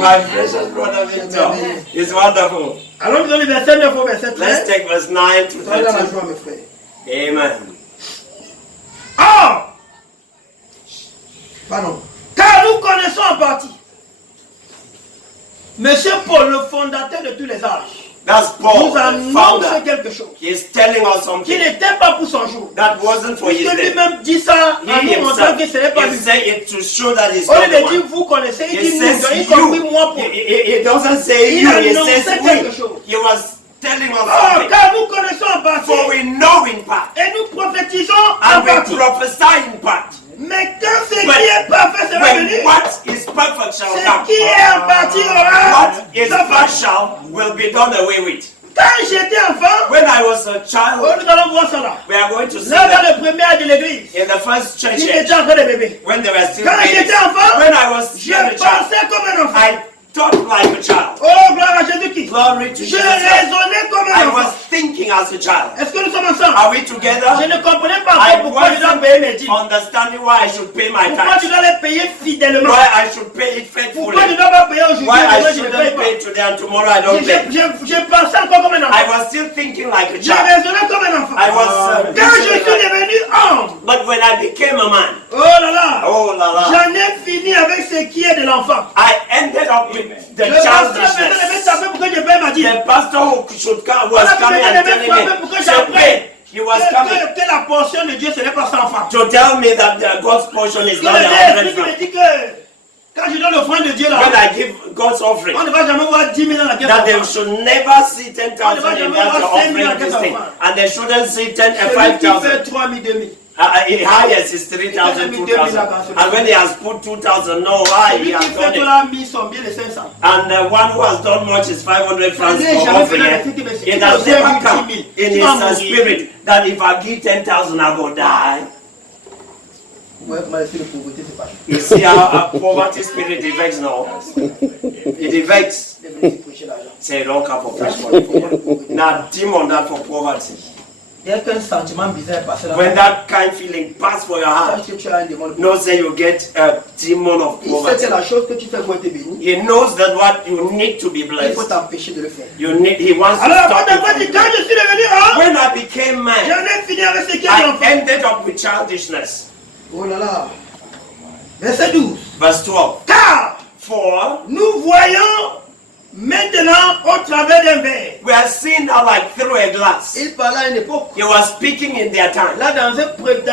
my precious brother Victor. It's wonderful. Alors, nous allons du verset 9 au verset 13. Let's take verse 9 to Soyez dans la 13. joie, mes frères. Amen. Or, pardon, car nous connaissons en partie Monsieur Paul, le fondateur de tous les âges, That's Paul, nous the annonce founder. quelque chose He is telling us qui something n'était pas pour son jour. that wasn't for his Puisque day. lui-même dit ça en He nous montrant himself que ce n'est pas lui. is saying it to show that he's Au not lieu the de dire one. vous connaissez, il He dit says nous, y compris moi you. pour. He doesn't say Il you, he annonçait says quelque we. chose. He was telling us Or, something. car nous connaissons en partie For we know in part, et nous prophétisons en and we partie. prophesy in part. Mais quand ce But qui est parfait sera venu, when what is perfect shall ce come, qui est en partie aura what is sa fin. partial will be done away with. Quand j'étais enfant, When I was a child, nous allons voir ça là. we are going to see Là, dans that le premier âge de l'église, in the first church il age, était encore des bébés. when they were still Quand babies. j'étais enfant, When I was je still a child, pensais comme un enfant. I thought like a child. Oh, gloire à Jésus-Christ. Glory to Je Jesus. raisonnais comme I un was enfant. thinking as a child. Est-ce que nous sommes ensemble? Are we together? Je ne comprenais pas I encore pourquoi je dois wasn't payer mes dîmes. understanding why I should pay my Pourquoi tu tax. dois les payer fidèlement? Why I should pay it Pourquoi tu faithfully. ne dois pas payer aujourd'hui Why et I demain je ne paye shouldn't pas? pay today and tomorrow I don't pay. Je pensais encore comme un I enfant. was still thinking like a Je child. raisonnais comme un enfant. I was Quand je suis like, devenu homme, but when I became a man, oh là là, oh la la, j'en ai fini avec ce qui est de l'enfant. I ended up with the Le pasteur devait childishness. taper pour que je paye ma dîme. The pastor who should come was coming and telling me, to pay. He was coming Que la portion de Dieu, ce n'est pas 100 francs. to tell me that the God's portion is Que not le 100 Dieu me francs. dit que quand je donne l'offrande de Dieu là, When I give God's offering, on ne va jamais voir 10 000 dans la caisse. that they d'enfant. should never see 10,000 in that offering this thing, and they shouldn't see 10 and Celui qui 5,000. fait 3 000, 2 000. Highest is 3,000, 2,000. And when he has put 2,000, no, why he Celui has qui done fait it. 3 000 sont bien les 500. And the one who has done much is 500 francs Allez, for jamais offering fait it. la fête, mais It tu has vas never faire come 10 000. in Tu his vas mourir. spirit that if I give 10,000, I will die. Ouais, comment l'esprit de pauvreté, c'est pas. You see how poverty spirit affects now? It affects. Les venus prêcher l'argent. Say, don't come for fresh money. Now, demon that for poverty. Dès qu'un sentiment bizarre est passé là, When that kind feeling pass for your heart, sache que tu as un démon. no say you get a demon of Il sait poverty. que la chose que tu fais pour être béni, He knows that what you need to be il faut blessed, t'empêcher de le faire. he wants to Alors, stop après, quand you. je suis devenu homme, When I became man, j'en ai fini avec ce qui est I l'enfant. ended up with childishness. Oh là là. Verset 12. Verse 12. Car For nous voyons maintenant au travers d'un verre. we are seeing now like through a glass. Il parlait à une époque. He was speaking in their time. Là, dans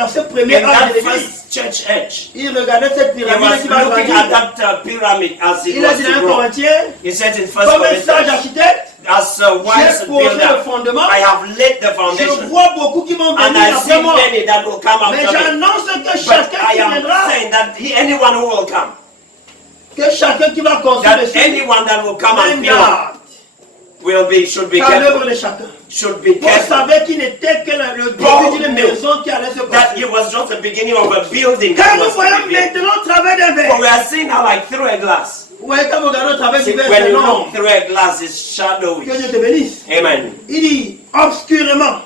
ce premier In âge that de l'église, first church age, il regardait cette he pyramide was qui va looking at grandir. that pyramid as it Il a was dit to dans 1 grow. Corinthiens, He said in 1 comme un sage Corinthians, architecte, as a wise j'ai posé le builder, fondement. I have laid the Je foundation. vois beaucoup qui vont And venir I après see moi. many that will come Mais after me. j'annonce que But chacun I qui am viendra, saying that anyone who will come, que chacun qui va construire that dessus, anyone that will come and build regarde should be par careful. l'œuvre de chacun. Should be Vous careful. savez qu'il n'était que le Paul début d'une knew maison qui allait se That construire. it was just the beginning of a building. Quand That nous was to voyons be built. maintenant au travers d'un But verre, we are seeing now like through a glass. vous voyez quand vous regardez au travers See, du verre, when c'est you long. look through a glass, it's shadowy. Que Dieu te bénisse. Amen. Il dit obscurément.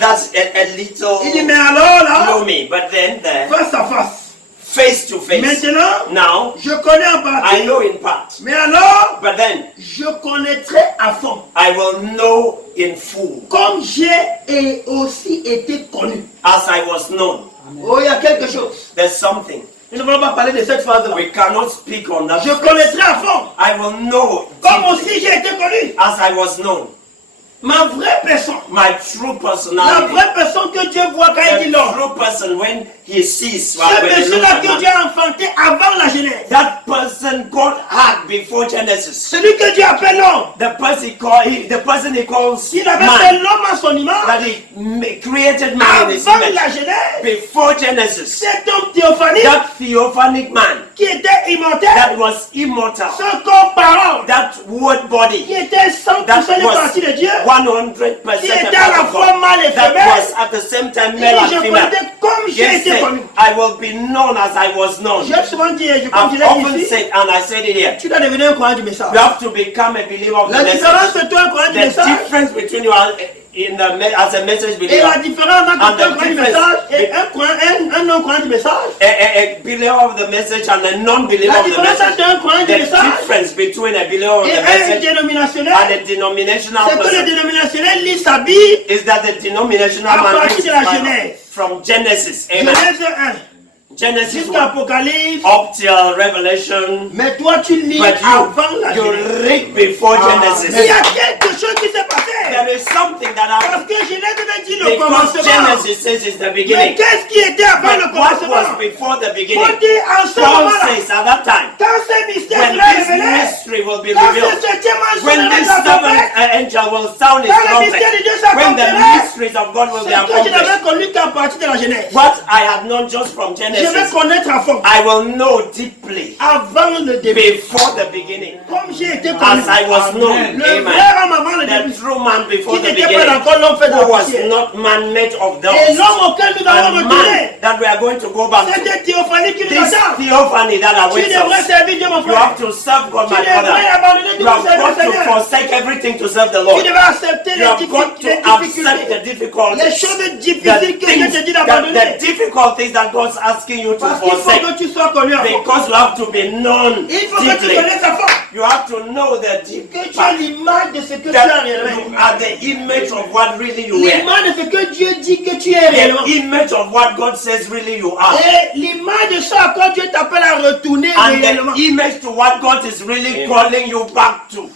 That's a little Il dit mais alors là, gloomy, but then there, face à face. face to face. Maintenant, Now, je connais en I partie. know in part, Mais alors, but then je connaîtrai à fond. I will know in full Comme j'ai aussi été connu. as I was known. Oh, il y a quelque chose. There's something. Nous ne voulons pas parler de cette phase-là. We cannot speak on that. Je connaîtrai à fond. I will know Comme deeply aussi j'ai été connu. as I was known. Ma vraie personne. My true La personality. vraie personne que Dieu voit quand il The dit l'homme. true person when he sees Ce when he looks monsieur-là at que man. Dieu a enfanté avant la Genèse. That person God had before Genesis. Celui que Dieu appelle l'homme. The person he calls Il avait fait man. l'homme à son image. That he created man in his Avant image. la Genèse. Before Genesis. Cet homme théophanique That theophanic man qui était immortel. that was immortal. Sans corps parole. That word body Qui était 100% that une was partie de Dieu. 100% Qui a était à la part of fois God. mâle et That femelle. was at the same time Il male dit, and je female. connais comme j'ai Yes, été said, connu. I will be known as I was known. J'ai souvent dit, comme je I've l'ai often dit ici, said, and I said it here, tu dois devenir un croyant du message. you have to become a believer of the La différence message. de toi, un croyant du The message, difference between you and as a message Et believer. la différence entre And the un croyant du message et un non-croyant du message. A believer of the message and a non-believer La of the différence message. entre un croyant du The message difference between a believer of et the un message dénominationnel, and a denominational c'est que le person dénominationnel lit sa Bible is that the denominational à man partir reads de la his Bible Genèse. from Genesis, amen, Genèse 1 Genesis jusqu'à 1 Apocalypse. up till Revelation. Mais toi, tu lis But avant la you Genèse. read before Il y Genesis. a quelque chose qui s'est passé. There is something that Parce happened que Genèse avait dit le because commencement. Genesis says it's the Mais beginning. qu'est-ce qui était avant le But what commencement? was before the beginning? On dit en ce Paul moment-là, says at that time, quand ces mystères when seraient this révélés, mystery will be quand revealed, ce septième ange when sonnera this la seventh trompette, angel will sound his quand le mystère de Dieu trumpet, when the s'accomplira, mysteries of God will be c'est que je n'avais accomplished, connu qu'à partir de la Genèse. what I had known just from Je vais Genesis, connaître à fond, I will know deeply avant le début, before the beginning, comme j'ai été connu. as I was known. Le Amen. vrai homme avant le The début, true man before qui the n'était pas beginning, encore l'homme fait de who la was poussière. not man made of Et dust, l'homme auquel nous allons a retourner, man that we are going to go back c'est to. une théophanie qui nous This attend. theophany that Tu awaits devrais us. servir Dieu, mon You frère. have to serve God, Tu my devrais brother. abandonner tout You have pour servir le got to Seigneur. forsake everything to serve the Tu Lord. devrais accepter You have got to les accept the difficultés. difficulties. Les choses The difficiles que Dieu te dit things, d'abandonner. the difficulties that God's asking you to Parce qu'il faut forsake. que tu sois connu à fond. Because you have to be known Il faut que tu deeply. connaisses à fond. You have to know the deep Que tu part. as l'image de ce que tu as That réellement. you are the image of what really you are. L'image de ce que Dieu dit que tu es réellement. The image of what God says really you are. Et l'image de ce à quoi Dieu t'appelle à retourner And réellement. the image to what God is really calling you back to.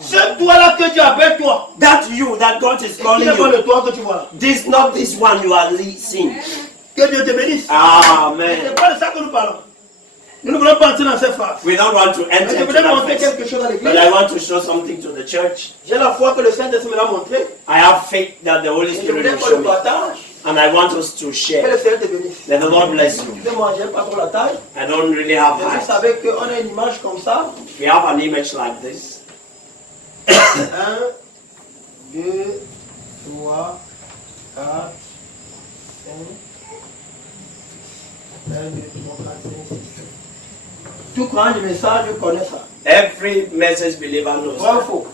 Ce toi-là que Dieu appelle toi. That you, that God is Et qui calling n'est pas you. le toi que tu vois là. This, not this one you are seeing. Que Dieu te bénisse. Amen. C'est pas de ça que nous parlons. Nous ne voulons pas entrer dans ces phrases. We don't want to Mais enter je into voudrais that montrer phase. quelque chose à l'église. But I want to show something to the church. J'ai la foi que le Saint-Esprit me l'a montré. I have faith that the Holy Et je Spirit voudrais will qu'on show le me. partage. And I want us to Que share. le Seigneur te bénisse. May the Lord bless you. Je mange pas trop la taille. I don't really have Mais vous height. savez qu'on a une image comme ça. We have an image like this. 1, 2, 3, 4, 5. 1, 2, 3, 4, 5, 6, 7. Tout croyant du message, je connais ça. Every message believer knows. Vrai ou faux?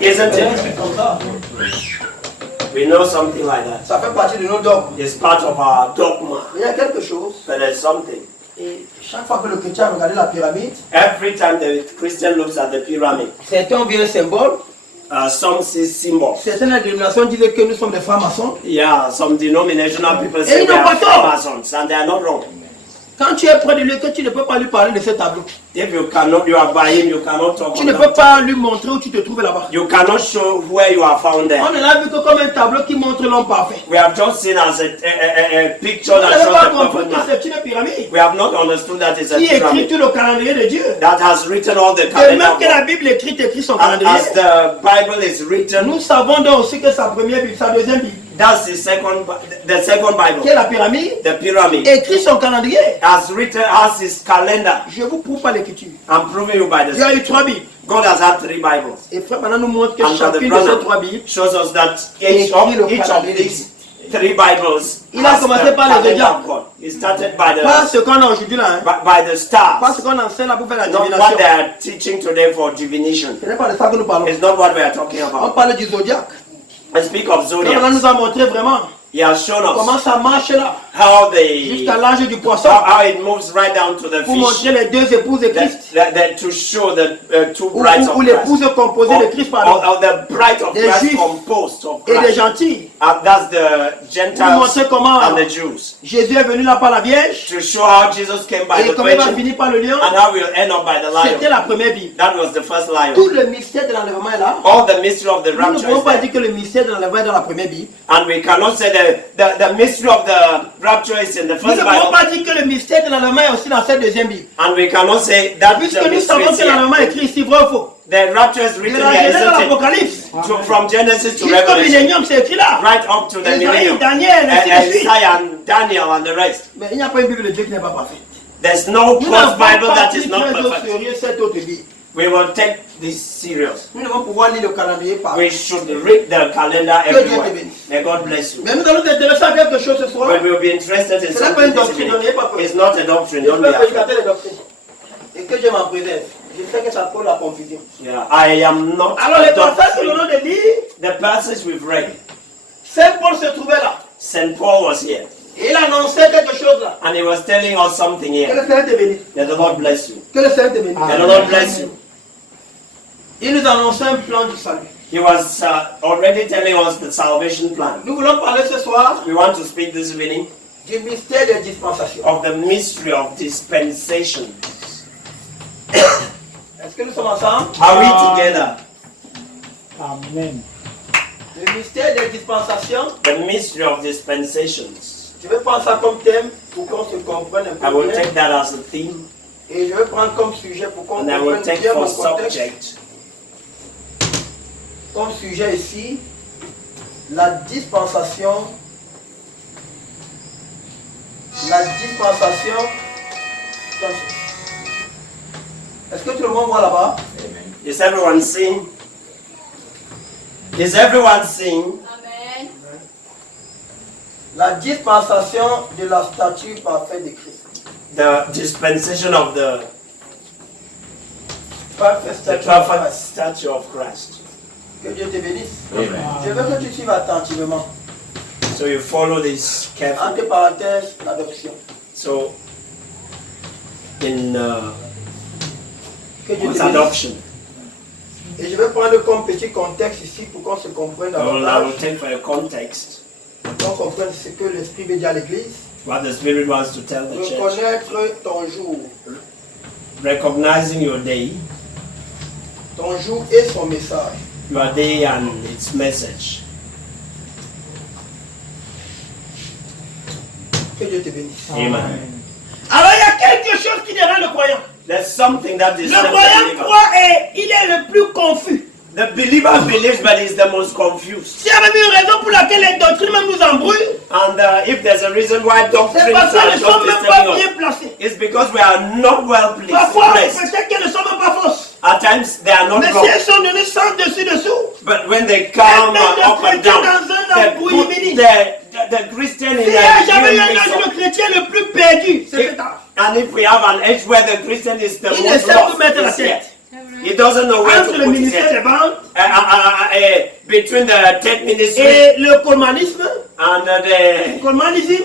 Isn't C'est it? comme ça. We know something like that. Ça fait partie de nos dogmes. It's part of our dogma. Mais il y a quelque chose. But there's something. Et chaque fois que le chrétien regarde la pyramide, Every time the Christian looks at the pyramid, certains ont vu un symbole. some see symbols. Certaines dénominations disaient que nous sommes des francs-maçons. Yeah, some denominational people Et say ils we n'ont are pas tort. Masons, and they are not wrong. Quand tu es près de lui, que tu ne peux pas lui parler de ce tableau. If you are by him, you cannot talk Tu ne peux about pas lui montrer où tu te trouves là-bas. You cannot show where you are found there. On ne l'a vu que comme un tableau qui montre l'homme parfait. We have just seen as a picture On that n'avait shows pas the compris perfect que man. c'est une pyramide We have not understood that it's a qui écrit pyramid tout le calendrier de Dieu. that has written all the De calendar. même que la of God. Bible écrit son And calendrier. as the Bible is written, Nous savons donc aussi que sa première Bible, sa deuxième Bible, that's the second qui Bible. est la pyramide, The pyramid écrit son calendrier. has his calendar. Je vous prouve par l'écriture. I'm proving you by Il y a this. eu 3 Bibles. God has had 3 Bibles. Et frère, maintenant nous montre que And Brother chacune de ces 3 Branham Bibles, shows us that Écrit le each of calendrier. these 3 Bibles Il a has commencé the par les calendar zodiacs. of God. He started by pas the ce qu'on a aujourd'hui là. Hein. by the stars. Pas ce qu'on enseigne là pour faire la Not what divination. they are teaching today for divination. Ce n'est pas de ça que nous parlons. It's not what we are talking On about. parle du zodiaque. I speak of Donc, on zodiac. nous a montré vraiment He has shown comment us ça marche là. how Jusqu'à l'âge du poisson. how it moves right down to the Pour fish. montrer les 2 épouses de Christ. To show the 2 Ou brides of Christ. l'épouse composée de Christ, pardon. Or the bride of Des Christ Juifs composed of Et des Christ. gentils. That's the Pour Gentiles montrer comment and the Jews. Jésus est venu là par la Vierge. To show how Jesus came by Et the comment il va virgin finir par le lion. and how we'll end up by the C'était lion. la première Bible. That was the first Tout lion. le mystère de l'enlèvement est là. All the mystery of the Nous ne rapture pouvons is pas there. dire que le mystère de l'enlèvement est dans la première Bible. And we cannot say the mystery of the rapture is in the Nous first ne pouvons Bible. pas dire que le mystère de l'enlèvement est aussi dans cette deuxième Bible. And we cannot say that Puisque the nous mystery savons is que l'enlèvement est here. écrit ici, vrai ou faux. The rapture is De written la here, Genèse à isn't it? l'Apocalypse. From Genesis to Jusqu'au Revelation. millénium, c'est écrit là. Right up to the Isaïe, millennium. Daniel, ainsi de suite. Isaiah and Daniel and the rest. Mais il n'y a pas une Bible de Dieu qui n'est pas parfaite. There's no Nous God's n'avons Bible pas that pris is not très au perfect. sérieux cette autre Bible. We will take this serious. Nous devons pouvoir lire le calendrier par. We should read the calendar Que Dieu te everywhere. bénisse. May God bless you. Mais nous allons nous intéresser à quelque chose ce soir. But we will be interested in Ce n'est pas une something this doctrine, evening. n'ayez pas peur. It's not a doctrine, Je don't peux be afraid. prédicater les doctrines. Et que Dieu m'en préserve. Je sais que ça cause la confusion. Yeah, I am not Alors a les passages que doctrine. nous allons lire, The passage we've read, Saint Paul se trouvait là. St. Paul was here. Et il annonçait quelque chose là. And he was telling us something Que here. le Seigneur te bénisse. That the Lord bless you. Que le Seigneur te bénisse. That the Lord bless you. Il nous annonçait un plan du salut. He was already telling us the salvation plan. Nous voulons parler ce soir We want to speak this evening du mystère des dispensations. of the mystery of dispensation. Est-ce que nous sommes ensemble? Are we together? Amen. Le mystère des dispensations. The mystery of dispensations. Je vais prendre ça comme thème pour qu'on se comprenne un I peu will bien. take that as a theme, Et je vais prendre comme sujet pour qu'on and I will comprenne take bien for mon contexte. subject Comme sujet ici, la dispensation. La dispensation. Est-ce que tout le monde voit là-bas? Is everyone seeing? Is everyone seeing? Amen. La dispensation de la statue parfaite de Christ. The dispensation of the Parfaite statue perfect parfaite. statue of Christ. Que Dieu te bénisse. Amen. Je veux que tu suives attentivement. So you follow this carefully. Entre parenthèses, l'adoption. So in Que Dieu te what's bénisse. adoption? Et je vais prendre comme petit contexte ici pour qu'on se comprenne I will davantage. take for a context Pour qu'on comprenne ce que l'Esprit veut dire à l'Église. what the Spirit wants to tell the church. Reconnaître ton jour. Recognizing your day, Ton jour et son message. your day and its message. Que Dieu te bénisse. Amen. Alors il y a quelque chose qui dérange le croyant. There's something that Le disturbs the croyant believer. croit et il est le plus confus. The believer believes, but is the most confused. S'il y avait une raison pour laquelle les doctrines même nous embrouillent, And if there's a reason why c'est doctrines parce are qu'elles ne sont just même pas disturbing bien us, placées. it's because we are not well placed. Parfois, placed. peut-être qu'elles ne sont même pas fausses. At times they are not Mais si wrong. elles sont données sans dessus-dessous, But when they come up and down, they put the Christian in s'il y a a jamais eu un new âge mix le chrétien le plus perdu, c'est cet âge. And if we have an age where the Christian is the Il ne most sait lost, où mettre la it's here. tête. He doesn't know where to Entre le put his ministère des head. banques Between the tech ministry et le colmanisme, and the colmanisme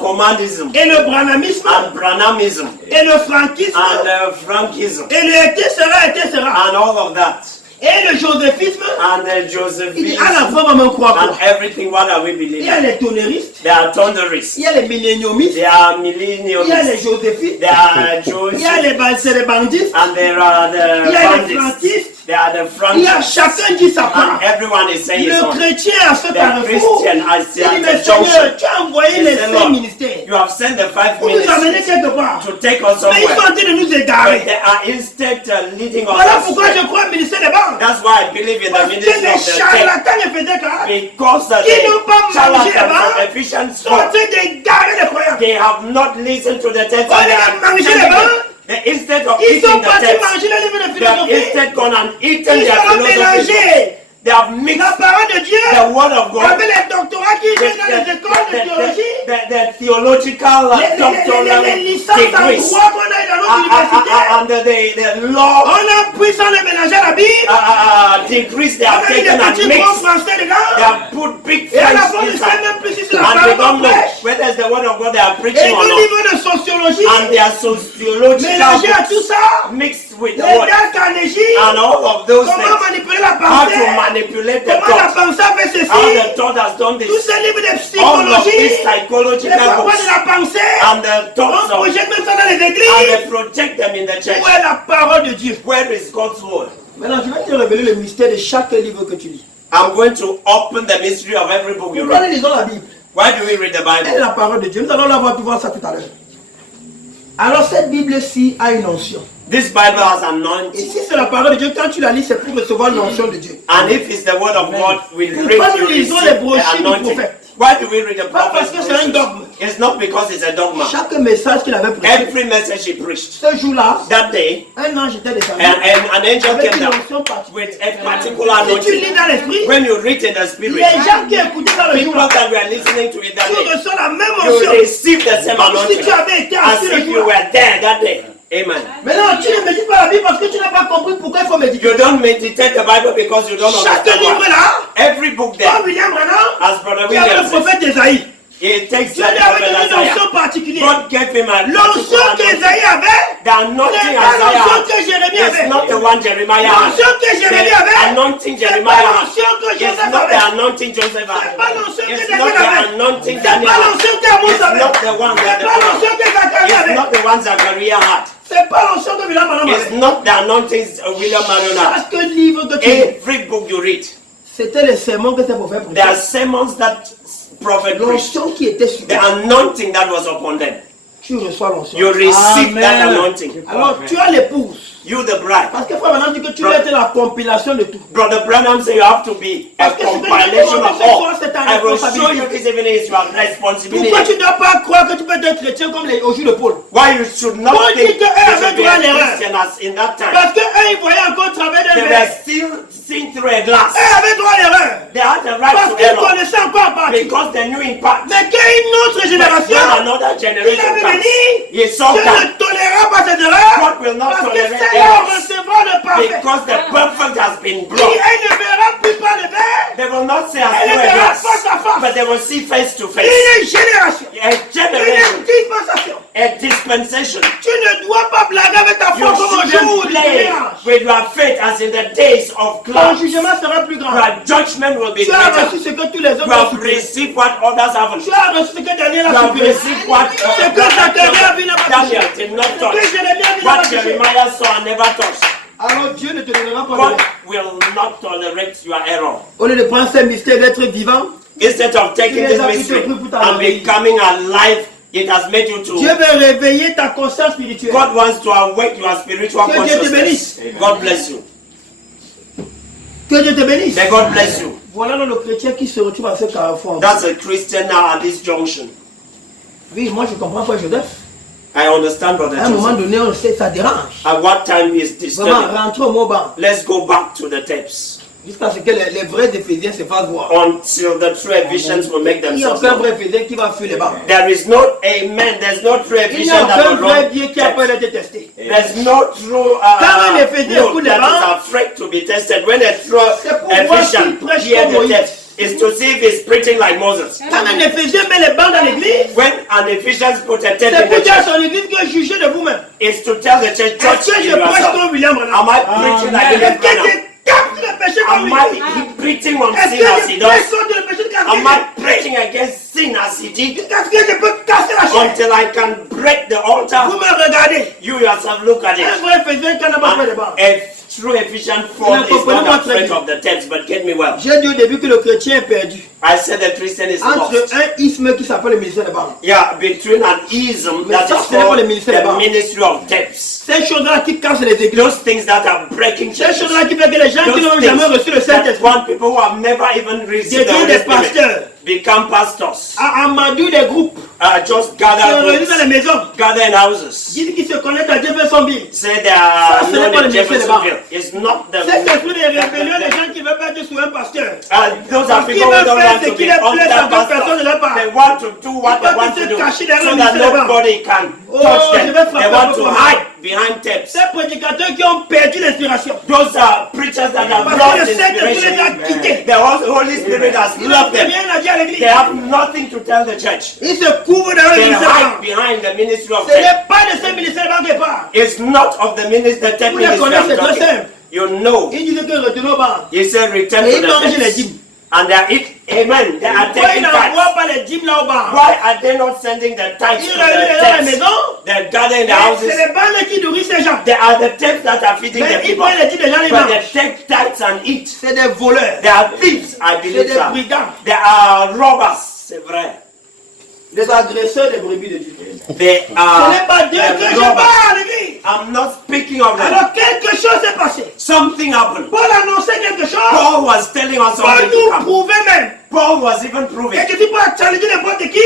commandism et le branhamisme and Branhamism et le franquisme and Frankism et le etc. and all of that et le joséphisme. and the Il dit Josephism à la fois maman croit and quoi. everything. What are we Il believing? y a les tonneristes, They are thunderists. il y a les milléniomistes, They are il y a les millennialists. joséphistes, They are il y a Joseph. c'est les bandistes, And there are il y a the les Frankists. franquistes. They are the Il y a Frankists. chacun dit sa part. And everyone is saying his Le own. chrétien a ce The carrefour. Christian has Il dit at mais the Seigneur, junction. tu as envoyé He les said, 5 Lord, ministères you have sent the 5 pour nous amener ministers quelque part. to take us Mais ils sont en somewhere. train de nous But égarer. they are instead leading us Voilà pourquoi astray. je crois au ministère des banques. That's why I believe in the Parce que ministry les of the tech. charlatans ne faisaient qu'un. Because Ils n'ont pas the mangé charlatans là-bas. and Ephesians Ils sont en train d'égarer les croyants. they have not listened to the text. Au And lieu they de manger are là-bas, instead of ils sont eating the partis text, manger le livre de they have philosophie. instead gone and eaten Ils their ont philosophy. mélangé They have mixed la parole de Dieu the word of God, avec les doctorats qui viennent dans les écoles de théologie. the theological doctoral Les licences en degrees, droit qu'on a dans notre université. and the law On a pris sans les mélanger à la Bible. degrees they On have a mis des taken and petits mots mixed. français They dedans. have put big Et à la French fin, ils ne savent inside. même plus si c'est la And they parole don't qu'on know prêche. whether it's the word of God they are Et preaching or nos not. livres de sociologie, And they are sociological mélangés à tout books ça, mixed with the les word. gars Carnegie, And all of those comment things. manipuler la How to pensée, manipulate the comment la thought. pensée fait How the ceci, thought has done tous this. ces livres de All of psychologie, these les psychological paroles books de la pensée, and the thoughts on of projette même ça dans les and églises. they project them in the church. Où est la parole de Dieu? Where is God's word? Maintenant, je vais te révéler le mystère de chaque livre que tu lis. I'm going to open the mystery of every book you Pourquoi read. nous lisons la Bible? Why do we read the Elle est Bible? la parole de Dieu. Nous allons la voir, tu vois ça tout à l'heure. Alors cette Bible-ci a une onction. This Bible has Et anointing. si c'est la parole de Dieu, quand tu la lis, c'est pour recevoir l'onction de Dieu. And if it's the word of God, we read Pourquoi you nous lisons receive les brochures the du anointing. prophète? Why do we read the Pas parce prophet's que c'est un brochures? dogme. It's not because it's a dogma. Chaque message qu'il avait prêché, Every message he preached. ce jour-là, That day, un ange était descendu an angel avec came une down onction particulière. with a particular Si tu lis anointing. dans l'esprit, When you read in the les spirit, gens qui écoutaient dans le people jour-là, that were listening to it that tu day, reçois la même you onction. receive the same Comme si anointing tu avais été as assis le if you jour-là. were there that day. Amen. Maintenant, tu ne médites pas la Bible parce que tu n'as pas compris pourquoi il faut méditer. You don't meditate the Bible because you don't Chaque understand livre why. là, Every book there, comme William Branham, as Brother il y avait William le says, prophète Esaïe. it takes Dieu that lui avait donné prophet une onction Isaiah. particulière. God gave him a L'onction particular qu'Esaïe anointing. avait, The anointing c'est pas Isaiah l'onction had que Jérémie is avait. not the one Jeremiah had. L'onction que Jérémie The avait, anointing c'est pas Jeremiah had. l'onction que It's Joseph not the avait. anointing Joseph C'est had. pas l'onction que It's Daniel not the avait. anointing C'est Daniel pas had. l'onction qu'Amos It's avait. not the one that C'est pas l'onction que Zacharie It's avait. not the one Zachariah had. C'est pas l'onction que William Branham It's avait. not the anointing William Marion had. Chaque livre que tu lis, Every book you read, c'était les sermons que ces prophètes there are prêchaient. sermons that prophet preached. L'onction qui était sur The eux. anointing that was upon them. Tu reçois l'onction. You receive that Amen. anointing. Alors tu as l'épouse. You the bride. Parce que frère, maintenant dit que tu dois être la compilation de tout. Brother Branham said you have to be a Parce que compilation of all. c'est ta I will show responsabilité. you this evening is your responsibility. Pourquoi tu ne dois pas croire que tu peux être chrétien comme au jour de Paul? Why you should not Paul dit think que eux you avaient should be droit à a l'erreur. Christian as in that time. Parce qu'eux, ils voyaient encore travers They d'un were verre. still seeing through a glass. Eux avaient droit à l'erreur. They had the right Parce to qu'ils error connaissaient encore en partie. because they knew in part. Mais qu'une autre But génération, when another il generation avait comes, dit, he saw Dieu that ne tolérera pas cette erreur. God will not Parce que tolerate Seigneur errors recevra le parfait. because the perfect has been Il brought. ne verra plus par le verre. They will not see as Elle through a verra glass, face à face. but they will see face to face. Une génération. A generation, Une dispensation. a dispensation. Tu ne dois pas blaguer avec ta You foi comme un jour shouldn't du play mariage. with your faith as in the days of Ton clouds. jugement sera plus grand. Your judgment will be Tu as greater. reçu ce que tous les autres You ont have supprimé. received what others haven't. Tu as reçu ce que Daniel You a have supprimé. received what Ce que Zacharie a vu n'a pas touché. Daniel did not Ce que touch. Jérémie a vu n'a What pas touché. Jeremiah saw and never touched. Alors Dieu ne te donnera pas de God l'air. will not tolerate your error. Au lieu de prendre ces mystères d'être vivant, Instead of taking this mystery and becoming alive, it has made you Dieu to. veut réveiller ta conscience spirituelle. God wants to awake your spiritual Que Dieu te consciousness. bénisse. God bless you. Que Dieu te bénisse. May God bless you. Voilà le chrétien qui se retrouve à ce carrefour. That's a Christian now at this junction. Oui, moi je comprends pas Joseph. I understand, Brother À un moment Joseph. donné, on sait, ça dérange. At what time is Vraiment, disturbing? rentrons au mot banc. Let's go back to the tapes Jusqu'à ce que les vrais Éphésiens se fassent voir. until the true Ephesians will make Il n'y a themselves aucun known. vrai Éphésien qui va fuir les bancs. There is no amen. There's no true Il n'y a Ephesian that aucun will vrai run. bien qui a peur d'être testé. There's no true Quand un Ephésien no, écoute that les bancs, is afraid to be tested. When a true c'est pour voir s'il Ephesian prêche hears comme the Moïse. text, is to see if he's preaching like Moses. Quand un Éphésien met les bancs dans l'église, When an Ephesian put a text c'est in pour the dire à church, son église que jugez de vous-même. is to tell the church, Est-ce que judge je in prêche yourself. comme William Branham? Am I preaching like Est-ce William que Branham? je capte le péché comme Am lui? I preaching on Est-ce sin que as he je does? prêche contre le péché de Am casser? I preaching against sin as he did? Est-ce que je peux casser la chaîne? Until I can break the Vous altar, me regardez. you yourself look at Un it. vrai Éphésien qui n'a pas peur de bancs. And a true Ephesian form is not afraid of the text, but get me well. J'ai dit au début que le chrétien est perdu I said the Christian is entre lost. un isthme qui s'appelle le ministère de banques. Yeah, between an ism Mais that ça, is ce n'est pas called le ministère the là-bas. ministry of depths. Ces choses-là qui cassent les églises. Those things that are breaking Ces churches. choses-là qui font que les gens qui Those n'ont jamais reçu le things that Saint-Esprit want people who have never even received the deviennent Holy des Spirit pasteurs. become pastors. À Amadou des groupes. Just Se gather réunissent dans les groups, maisons. gather in houses. Disent qu'ils se connectent à Jeffersonville. Say they are Ça, ce n'est known pas le in ministère de Jeffersonville. It's not the Cet esprit de rébellion, les gens qui veulent pas être sous un pasteur. those are Parce qu'ils people who veulent don't faire want ce to qui be les plaît under sans que personne ne pastor. leur parle. They want to do what Ils they veulent want to se do cacher derrière so le that ministère là-bas. nobody can Oh, touch je them. vais frapper They want un peu to comme hide behind tapes. Ces prédicateurs qui ont perdu l'inspiration. Those are preachers that have Parce lost que le Saint-Esprit les a inspiration. quittés. The Holy Spirit has Ils n'ont left plus them. rien à dire à l'église. They have nothing to tell the church. Ils se couvrent derrière le They ministère hide là. behind the ministry of Ce faith. n'est pas de ces ministères là qui parle. It's not of the ministry, the tent Vous les ministry connaissez, I'm c'est très talking. simple. You know. Ils disaient que retournons bas. He said return Et to ils the mangent les tents. dîmes. And they are amen. They are Pourquoi taking ils n'envoient tithes. pas les dîmes là au bas? Why are they not sending the tithes Ils to réunissent the dans la tents? maison. They gather in the Et c'est houses. les bandes qui nourrissent ces gens. They are the tents that are feeding the Mais ils people. prennent les dîmes des gens, les But they mangent. take tithes and eat. C'est des voleurs. They are thieves, I C'est believe des that. brigands. They are robbers, c'est vrai. Des agresseurs des brebis de Dieu. They Ce are n'est pas Dieu que je robbers. parle, l'église. I'm not speaking of them. Alors quelque chose s'est passé. Something happened. Paul annonçait quelque chose. Paul was telling us Paul something to nous come. prouvait même. Paul was even proving. Et je dis pas challenger n'importe qui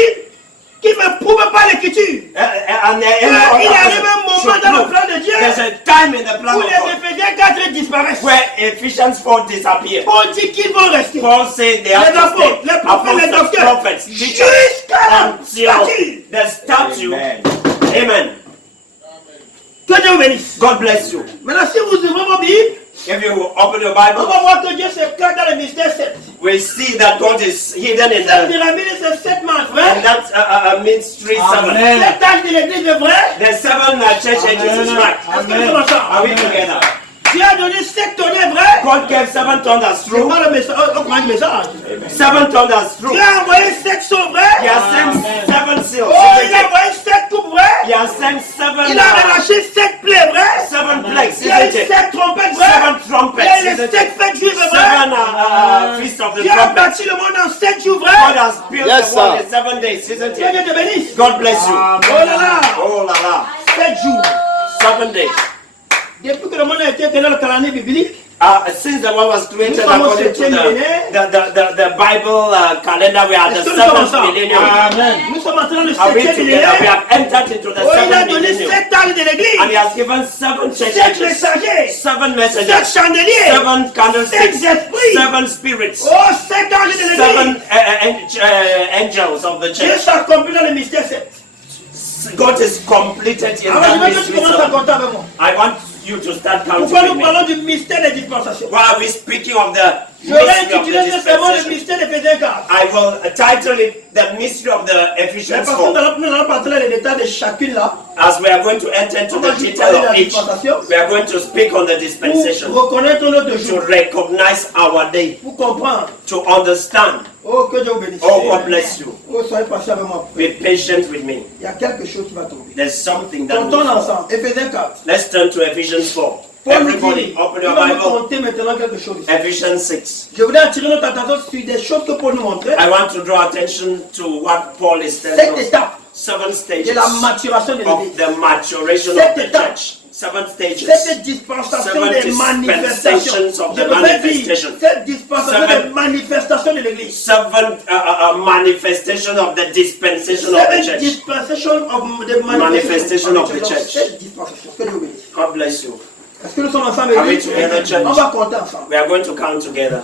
ne prouve pas l'écriture. And Il arrive un moment dans le plan de Dieu there's a time in the plan où of les God Éphésiens 4 disparaissent. where Ephesians 4 disappear. Paul dit qu'ils vont rester. Paul said they have Les to apôtres, stay. les prophètes, les Apostles, docteurs, prophets, teachers, jusqu'à la until statue. the statue. Amen. Que Dieu vous bénisse. God bless you. Maintenant, si vous ouvrez vos Bibles, If you open your on Bible, va voir que Dieu se cache dans le mystère 7. we see that God is hidden in Cette the pyramide, c'est 7 membres, and vrai? that mystery seven. Amen. Cet âge de l'église est vrai? The seven church ages is right. Est-ce que nous sommes ensemble? Are we together? Dieu a donné 7 tonnerres, vrai? God gave seven thunders C'est through. pas le message. On prend le message. Seven thunders through. Dieu a envoyé 7 sons, He vrai? has sent seven seals. Oh, il a envoyé 7 coupes, vrai? He has sent seven Il a relâché 7 plaies, vrai? seven plagues, Il y a eu isn't it? 7 trompettes, vrai? Seven Il y trumpets, a eu les isn't 7 it? fêtes juives, vrai? Seven feast of the Dieu a trumpets. bâti le monde en 7 jours, God vrai? has built Yes, the world sir. in 7 days, isn't Que Dieu it? te bénisse. God bless you. Oh là là, Oh la la. 7 jours. 7 days. Depuis que le monde a été créé dans le calendrier biblique, Since the world was created Nous sommes au according to septième millénaire. the Bible calendar, we are the Est-ce que nous sommes 7th ensemble? millennium. Amen. nous sommes entrés dans le Are we 7e together? We millénaire. have entered into the Oh, il a 7th donné millennium. 7 âges de And l'église, He has given 7 church 7 ages, messagers, 7 7 messages, chandeliers, 7 candlesticks, 7 esprits. 7 spirits, Oh, 7 âges de 7 l'église. angels of the Dieu church. s'accomplit dans le mystère 7. God is completed in Alors, that je veux que tu mystery. commences à compter avec moi. I want you to start counting Pourquoi with nous me. parlons du mystère des dispensations? Why are we speaking of the J'aurais mystery of intitulé the ce sermon le dispensation? mystère d'Éphésiens 4. I will title it The Mystery of the Mais Ephesians parce que 4. nous allons partir dans les détails de chacune là, As we are going to enter into the detail of each, we are going to speak on the pour dispensation, reconnaître notre to jour, recognize our day, pour comprendre. to understand. Oh, que Dieu vous bénisse. Oh, God bless you. Oh, soyez patient avec moi. Be patient with me. Il y a quelque chose qui va tomber. There's something that Comptons will fall. ensemble. Éphésiens 4. Let's turn to Ephesians 4. Paul nous Everybody, dit, open il your va nous Bible. compter maintenant quelque chose. Ephesians 6. Je voudrais attirer notre attention sur des choses que Paul nous montrait. I want to draw attention to what Paul is telling 7 us. étapes 7 de stages la maturation de of l'église. the maturation Sept of the étapes. church. 7 stages. 7 dispensations Seven des manifestations. dispensations of Je the peux dire manifestation. 7 dispensations Seven. des manifestations de l'église. 7 manifestation of the dispensation of the 7 church. dispensations of the Manifestation of the church. 7 dispensations. Que Dieu vous bénisse. God bless you. Est-ce que nous sommes ensemble? Are we église? together, church? On va compter ensemble. We are going to count together.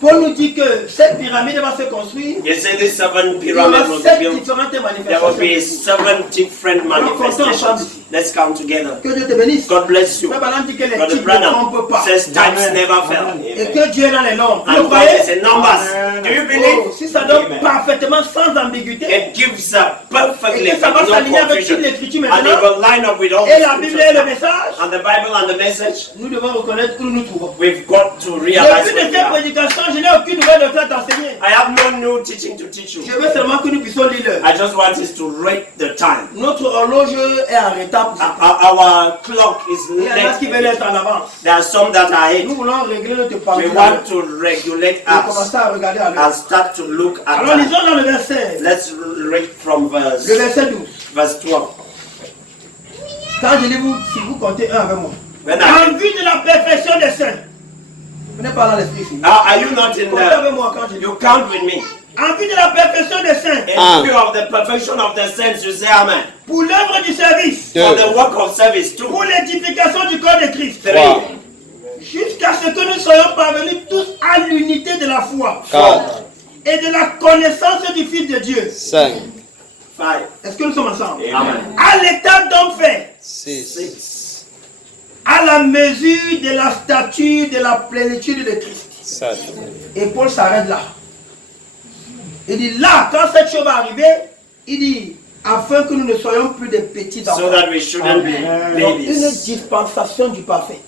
Paul nous dit que cette pyramide va se construire. You see, this 7 Il y aura pyramid will be 7 built. différentes There will be manifestations. 7 different manifestations. Let's count together. Que Dieu te bénisse. God bless you. Frère Branham dit que les Brother types ne Branham trompent pas. says times Amen. never fail. Amen. Et que Dieu est dans les nombres. Vous le And God croyez? is in numbers. Do you believe? Oh, si ça donne Amen. parfaitement sans ambiguïté, It gives a perfectly et que ça va no s'aligner avec toute confusion. l'écriture And it maintenant, will line up with all et the la Bible et le scriptures. message, And the Bible and the message, nous devons reconnaître où nous nous trouvons. we've got to realize Depuis where de we cette are. prédication, je n'ai aucune nouvelle de faire d'enseigner. I have no new teaching to teach you. Je veux seulement que nous puissions lire l'heure. I just want us to rate the time. Notre horloge est en retard pour ça. Our clock is Il y en a qui veulent late. être en avance. There are some that are Nous late. voulons régler notre We parcours. want to regulate Et us commencer à regarder à l'heure. and start to look at Alors time. lisons dans le verset. Let's read from Le verset 12. verse 12. Quand je lis, si vous comptez un avec moi. When En vue de la perfection des saints. Vous n'êtes pas dans l'esprit ici. are you not in Comptez avec the? moi quand je lis. You count with me. En vue de la perfection des saints. In view of the perfection of the saints, you say amen. Pour l'œuvre du service. For the work of service, 2, Pour l'édification du corps de Christ. 3, Jusqu'à ce que nous soyons parvenus tous à l'unité de la foi 4, et de la connaissance du Fils de Dieu. 5, 5, Est-ce que nous sommes ensemble? amen. À l'état d'homme fait, 6, 6, à la mesure de la stature de la plénitude de Christ. 7, Et Paul s'arrête là. Il dit là, quand cette chose va arriver, il dit, afin que nous ne soyons plus des petits so enfants. that we shouldn't be Donc, une babies. dispensation du parfait.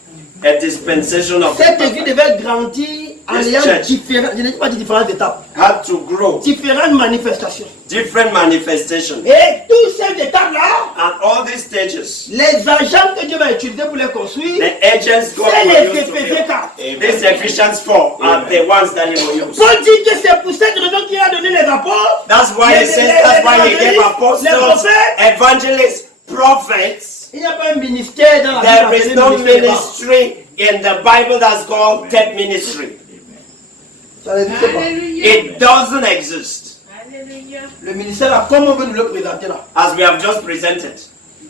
A dispensation of Cette the église devait grandir en This ayant church. différentes, je ne dis pas différentes étapes, had to grow, différentes manifestations. different manifestations. Et toutes ces étapes-là, And all these stages, les agents que Dieu va utiliser pour les construire, the agents God c'est will les use to Éphésiens build. 4. These Ephesians 4 are the ones that He will use. Paul dit que c'est pour cette raison qu'il a donné les apôtres, That's why He says, that's why He gave les apostles, prophètes. evangelists, prophets. Il n'y a pas un ministère dans la There Bible is appelé no ministère. ministry in the Bible that's called dead ministry. Ça n'existe pas. It doesn't exist, Le ministère, là, comme on veut nous le présenter là. as we have just presented.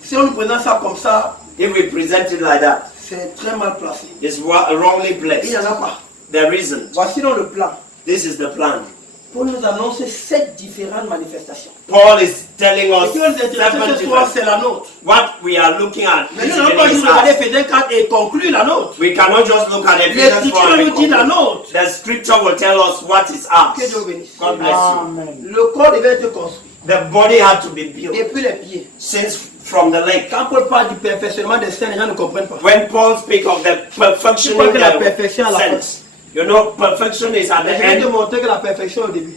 Si on nous présente ça comme ça, If we present it like that, c'est très mal placé. it's wrongly Il n'y en placed. a pas. There isn't. Voici donc le plan. This is the plan. Pour nous annoncer 7 différentes manifestations. Paul is telling Ce us qui nous intéresse ce soir, c'est la nôtre. what we are looking at. Mais nous n'allons pas juste regarder Éphésiens 4 et conclure la nôtre. We cannot just look at Ephesians 4 L'Écriture and nous dit la conclude. nôtre. The scripture will tell us what is Que Dieu ours. bénisse. God bless you. Amen. Le corps devait être construit. The body had to be Et built puis les pieds. since from the leg. Quand Paul parle du perfectionnement des saints, les gens ne comprennent pas. When Paul speaks of the perfection Je crois in que la the perfection à la sense, you know, perfection is at Mais the je vais te end. montrer que la perfection est au début.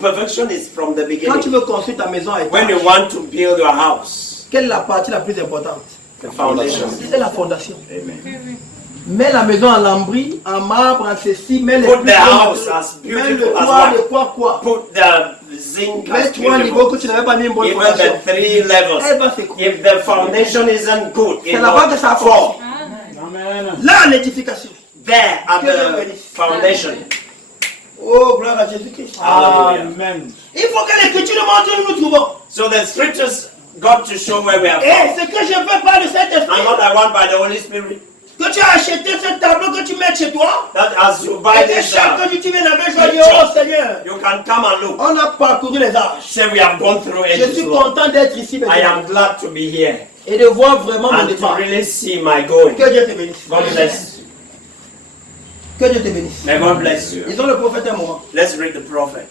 Perfection is from the Quand tu beginning. veux construire ta maison à When you étage, want to build your house, quelle est la partie la plus importante? the foundation. C'est la fondation. Amen. Mets la maison en lambris, en marbre, en ceci, mets les Put the plus house grandes- as mets le beautiful as toit, what? le quoi. Put the zinc as Mets trois niveaux que beautiful. tu n'avais pas mis une bonne Even fondation. the 3 levels. Elle va s'écrouler. If the foundation isn't good, C'est it là-bas que ça a will fall. commencé. Amen. Là, l'édification. There at Que Dieu the bénisse. foundation. Oh, gloire à Jésus-Christ. Hallelujah. Amen. Il faut que l'écriture nous montre où nous nous trouvons. So the scriptures got to show where we are Et from. ce que je veux par le Saint-Esprit, And what I want by the Holy Spirit, que tu as acheté ce tableau que tu mets chez toi, that as you buy et que this, chaque jour tu viens avec joie, dire, oh Seigneur, you can come and look. on a parcouru les âges. Say we have gone through Je ages. suis Lord. content d'être ici I maintenant am glad to be here et de voir vraiment mon and to départ. really see my going. Que Dieu te bénisse. God bless you. Que Dieu te bénisse. May God bless you. Ils ont le prophète un moment. Let's read the prophet.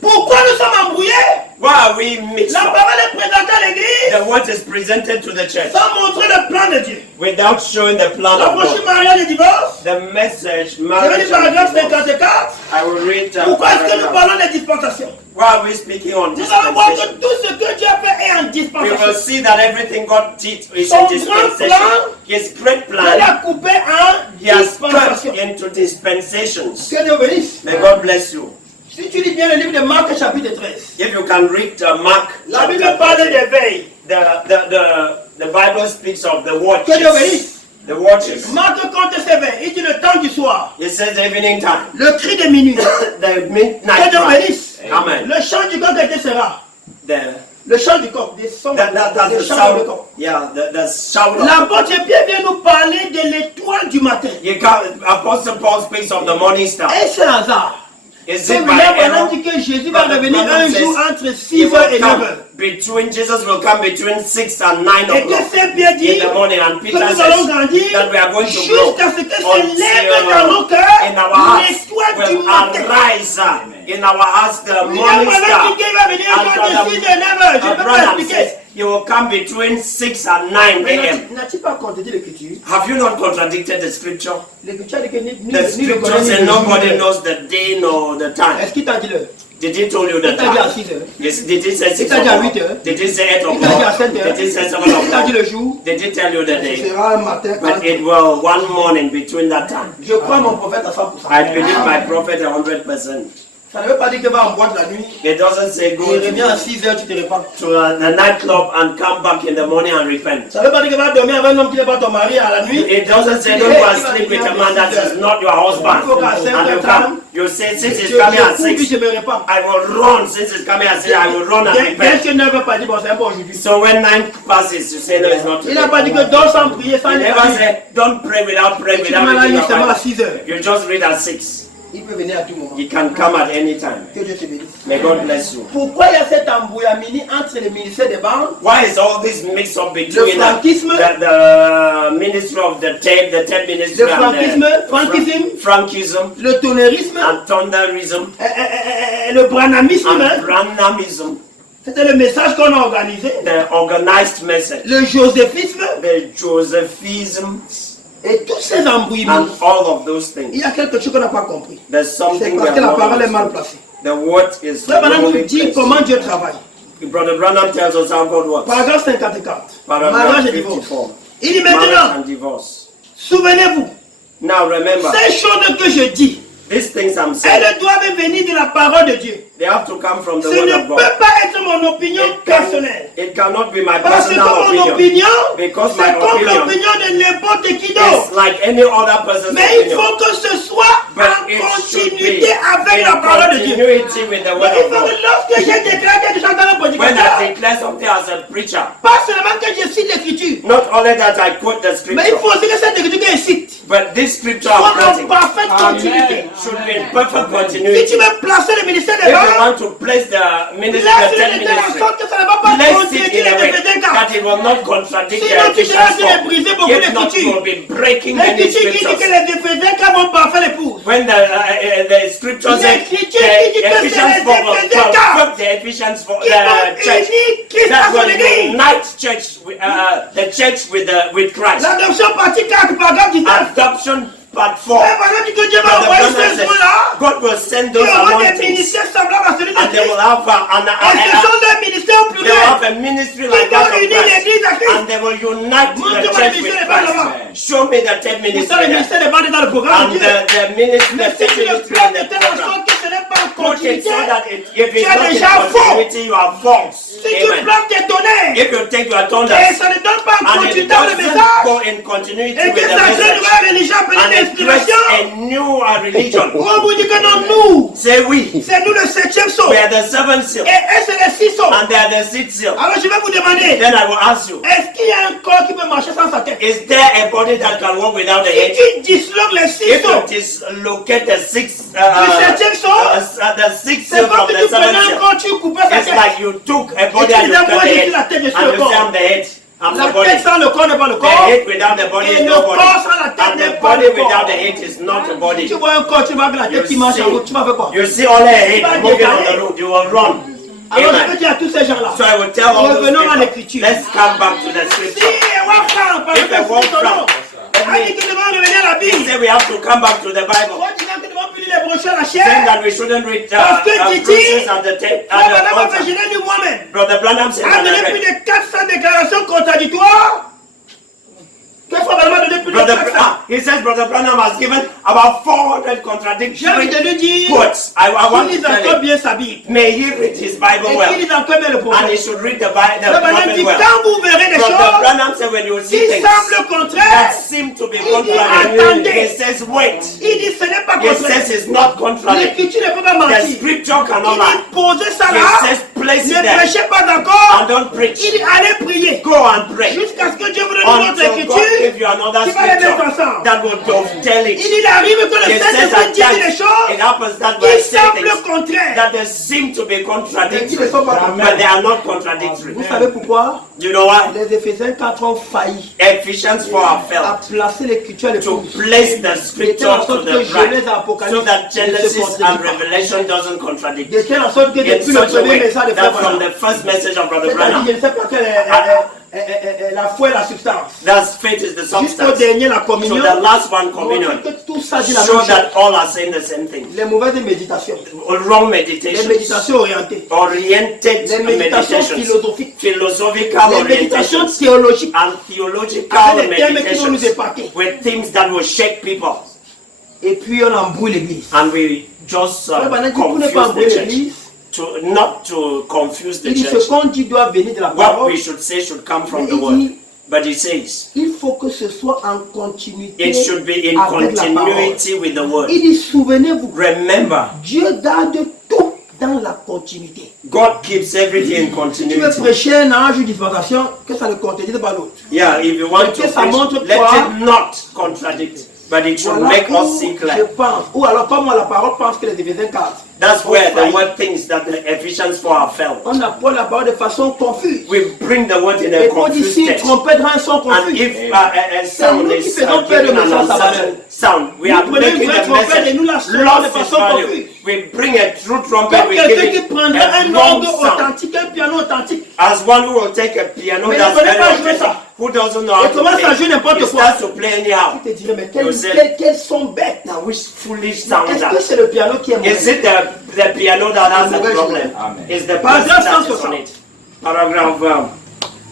Pourquoi nous sommes embrouillés? Why are we mixed La up? parole est présentée à l'église The word is presented to the church sans montrer le plan de Dieu. without showing the plan La of prochaine God. mariage et divorce. The message, Je vais marriage, lire paragraphe and divorce. 54. I will read. Pourquoi est-ce que nous paragraph. parlons des dispensations? Why are we speaking on Nous allons voir que dispensation? tout ce que Dieu a fait est en We will dispensation. see that everything God did is Son in grand dispensation. plan, His great Il plan, a coupé en He has dispensation. cut into dispensations. Que Dieu bénisse. May God bless you. Si tu lis bien le livre de Marc chapitre 13, If you can read Mark, la chapter Bible parle 13, d'éveil. the Bible speaks of the Que Dieu watches. bénisse. The watches. Marc compte s'éveille. Il dit le temps du soir, It says the evening time, le cri de minuit. the Que midnight Dieu cry. bénisse. Amen. Le chant du coq était sera. The, Le chant du coq, des sons, that's des the chants de sound. coq. Yeah, the shout of L'apôtre Pierre vient nous parler de l'étoile du matin. Apostle Paul speaks of the morning star. Et c'est hasard. Is C'est it by William Branham error? dit que Jésus va But the revenir Bible un says jour entre He 6h will et 9h. come between Jesus will come between 6 and 9 Et que o'clock c'est bien dit in the morning, and que Peter nous says allons grandir that we are going to grow jusqu'à ce que s'élève dans until nos cœurs in our hearts l'étoile du will matin. arise in our hearts the William morning Branham star. dit qu'il va venir And entre 6 et 9h. Je ne peux pas Branham expliquer. says he will come between 6 and 9 Mais a.m. n'as-tu pas contredit l'écriture? Have you not contradicted the scripture? L'écriture dit que ni The le scripture connaît, ni says le nobody jour. knows the day nor the time. Est-ce qu'il t'a dit l'heure? Did he tell you the Il t'a dit à time? 6 heures. Yes, did he say 6 t'a dit à o'clock? 8 heures. Did he say 8 Il t'a dit à o'clock? 7 heures. Did he say 7 Il t'a dit le o'clock? jour. Did he tell you the Ce day? sera un matin. But it will one morning between that time. Je crois mon prophète à 100%. I believe my prophet 100%. Ça ne veut pas dire que va en boîte la nuit. It doesn't say Et go il revient à 6 heures, tu te répands. to the nightclub and come back in the morning and repent. Ça ne veut pas dire que va dormir avec un homme qui n'est pas ton mari à la nuit. It doesn't say don't go and sleep with a man that is not your husband. And you come, you say since it's coming at Je cours, puis 6, je me répands. I will run. Since it's coming at 6, I will run and Dès repent. que 9 heures pas dit, bon, c'est un bon aujourd'hui. So when 9 passes, you say no, it's not Il n'a pas dit today. que dors sans prier, sans He lire never la Bible. said don't pray without praying, Tu without vas là reading your seulement à Bible. 6 heures. You just read at 6. Il peut venir à tout moment. He can come at any time. Que Dieu te bénisse. May God bless you. Pourquoi il y a cette embrouillamini entre le ministère des bandes, Why is all this mix up between frankisme, the ministry of the tape ministry le frankisme, and the Frankism le tonnerisme, and thunderism le branhamisme? and Branhamism, C'était le message qu'on a organisé. the organized message, Le joséphisme the Josephism, et tous ces embrouillements. and all of those things. Il y a quelque chose qu'on n'a pas compris. There's C'est something we parce are que la not parole est mal understanding. placée. The word is Frère Branham nous wrongly dit placed. comment Dieu travaille. Brother Branham tells us how God works. Paragraphe 54. Paragraph Mariage et divorce. 54. Il dit Marriage maintenant, and divorce. souvenez-vous, Now remember, ces choses que je dis, these things I'm saying, elles doivent venir de la parole de Dieu. they have to come from the Ce word ne of peut God. pas être mon opinion personnelle. It cannot be my Parce que personal mon opinion. opinion, Because c'est my comme opinion l'opinion de n'importe qui It's d'autre. like any other person's Mais il opinion. faut que ce soit But en it should be continuité avec la in parole de Dieu. continuity with the Mais word il of faut God. que lorsque j'ai déclaré quelque chose dans le When I prédicateur, declare something as a preacher, pas seulement que je cite l'écriture, not only that I quote the mais il scripture, faut aussi que cette écriture est cite. But this scripture Soit I'm en quoting parfaite continuité. should be in perfect Si continuity. tu veux placer le ministère If des you vents, want to place the ministry, laisse the le 10 de telle ministry, sorte que ça ne va pas place it contredire in a les way Éphésiens that 4. it will not contradict Sinon, the tu seras en train de Ephesians 4. briser beaucoup If not, you will d'écritures. be breaking many L'écriture qui dit que scriptures. les Éphésiens 4 vont parfaire l'épouse. When the scripture says L'écriture qui dit the que c'est Ephesians les 4 will Éphésiens 4 perfect the Ephesians for qui vont the church, unir Christ à that son will église. unite church, the church with Christ. L'adoption partie 4, paragraphe 19. Adoption part 4. Mais pendant que Dieu va But the envoyer Bible ces says gens-là, God will send ils those auront des anointings, ministères semblables à celui de and they Christ. will have Et ce sont des ministères au they will pluriel have a ministry qui like that vont of unir Christ, l'église à Christ. and they will unite the Montre-moi le church with ministère des vents là-bas. Christ. Show me the 10 Pour ministry ça, le there. ministère des vents est dans le programme And de Dieu. the ministry, Mais the si 10 tu le ministry prends in de the telle program. sorte que ce n'est pas en Put it continuité, so that if it's tu es not in déjà faux. continuity, you are false. Si tu Amen. prends tes tonnerres If you take your et thunders ça ne donne pas en and it continuité dans le doesn't message, go in continuity et with que the ça crée une message, nouvelle religion appelée and it creates l'inspiration, a new religion, on vous dit que non, nous, say we. c'est nous le 7e saut. We are the 7th seal, Et eux, c'est les 6 sauts. and they are the 6th seal. Alors je vais vous demander, Then I will ask you, est-ce qu'il y a un corps qui peut marcher sans sa tête? is there a body that can walk without a Si head? tu disloques les 6 If sauts, you dislocate the 6th septième saut, the 6th c'est seal comme from si the tu prenais 7th un seal, corps, tu coupais sa it's tête. like you took a body tu and you disais, cut moi, the je suis head, la tête, je suis and le you corps. say I'm the head, I'm La the body. tête sans le corps n'est pas le The corps. head without the body Et is le no body. corps sans la tête And n'est the pas body le corps. without the head is not a Si body. tu vois un corps, tu vois que la tête qui marche en route, tu vas faire quoi? You see only a head vas moving on décaler. the road, you will run. Alors je peux Amen. dire à tous ces gens-là, So I will tell all those revenons à people, l'écriture. let's come back to the Si scripture. Wafran, par If exemple, the world ton nom, from, a dit que nous devons revenir à la he Bible. said we have to come back to the Bible. Toi, tu dis que nous devons plus les brochures à la Saying chair. that we shouldn't read Parce que Titi, preachers at the tape. Frère Branham a fait, je l'ai lu moi-même. Brother Branham said A that donné I plus read. de 400 déclarations contradictoires. Que Frère Branham a donné plus de Brother, 400. he says Brother Branham has given about 400 J'ai envie contradictory de lui dire, quotes. I want qu'il to lise encore tell him, bien sa Bible. may he read his Bible Et qu'il well. lise encore bien le And prophète. he should read the Bible Frère Branham dit, well. quand vous verrez des Brother choses Branham said when you see qui things semblent that contraires, seem to be il dit, contrary, attendez. he says wait. Il dit, ce n'est pas He contraire. says it's not contrary. L'écriture ne peut pas The mentir. scripture cannot Il dit, lie. posez ça He là. says place it Ne there prêchez pas encore. and don't preach. Il dit, allez prier. Go and pray Jusqu'à ce que Dieu vous donne une autre until God écriture. give you another qui va les mettre scripture ensemble. that will dovetail Il it. dit, il arrive que le It says Saint-Esprit at dit des times choses it happens that qui we say semblent things contraires. that they seem to be Mais qui contradictory, ne sont pas but they are not contradictory. Vous savez pourquoi? You know why? Les Éphésiens 4 ont failli Ephesians 4 à failed placer l'écriture à to l'époque. place the scripture to the bride, so that Genesis and Revelation doesn't contradict. De telle sorte que In depuis le such a premier way message de Frère that from Branham, the first message of Brother c'est-à-dire, Branham, je ne sais pas quelle est la foi et la substance. that faith is the Jusqu'au substance. dernier, la So communion, the last one, montre communion, que tout ça dit la show même chose. that all are saying the same thing. Les mauvaises méditations, Wrong les meditations, méditations orientées, oriented les méditations meditations, philosophiques, philosophical les méditations orientations, théologiques, and theological avec des thèmes qui vont nous meditations épater. with things that will shake people. Et puis on embrouille l'église. And we just Frère Branham dit, pour ne pas confuse embrouiller the church. l'église, Not to confuse the il dit ce church. qu'on dit doit venir de la What parole. we should say should come from Mais the il word. dit, But he says il faut que ce soit en continuité it should be in avec la parole. continuity with the word. Il dit, souvenez-vous, Remember, Dieu garde tout dans la continuité. God keeps everything in Tu veux continuity. prêcher un âge ou dispensation, que ça ne contredise pas l'autre. Yeah, if you want to Que ça preach, montre let quoi? it not contradict, but it should Voilà make us où see je clear. pense. Ou alors, comme moi, la parole pense que les Éphésiens 4. That's where the Failli. word thinks that the Ephesians 4 are felt. On apprend la parole de façon confuse. We bring the word in a Et quand dit confused si text. trompette rend un son And confus. if a sound nous is qui faisons peur de giving an message, ça va uncertain sound, we Nous are prenons making une vraie the trompette et message nous la sonnons de lost its façon value. confuse. We bring a true trumpet, Comme we quelqu'un give qui it prendrait a un wrong orgue sound. authentique, un piano authentique, As one who will take a piano Mais that's il ne connaît very pas jouer authentic, ça. who doesn't know how Et to commence à jouer play, n'importe he quoi. starts to play anyhow. tu te dirais, mais You say- quel son bête. Now, which foolish sound Est-ce that? que c'est le piano qui est mauvais? Is it the piano that has a Mauvais problem? Amen. Is the person Paragraphe that is on 160. it? Paragraph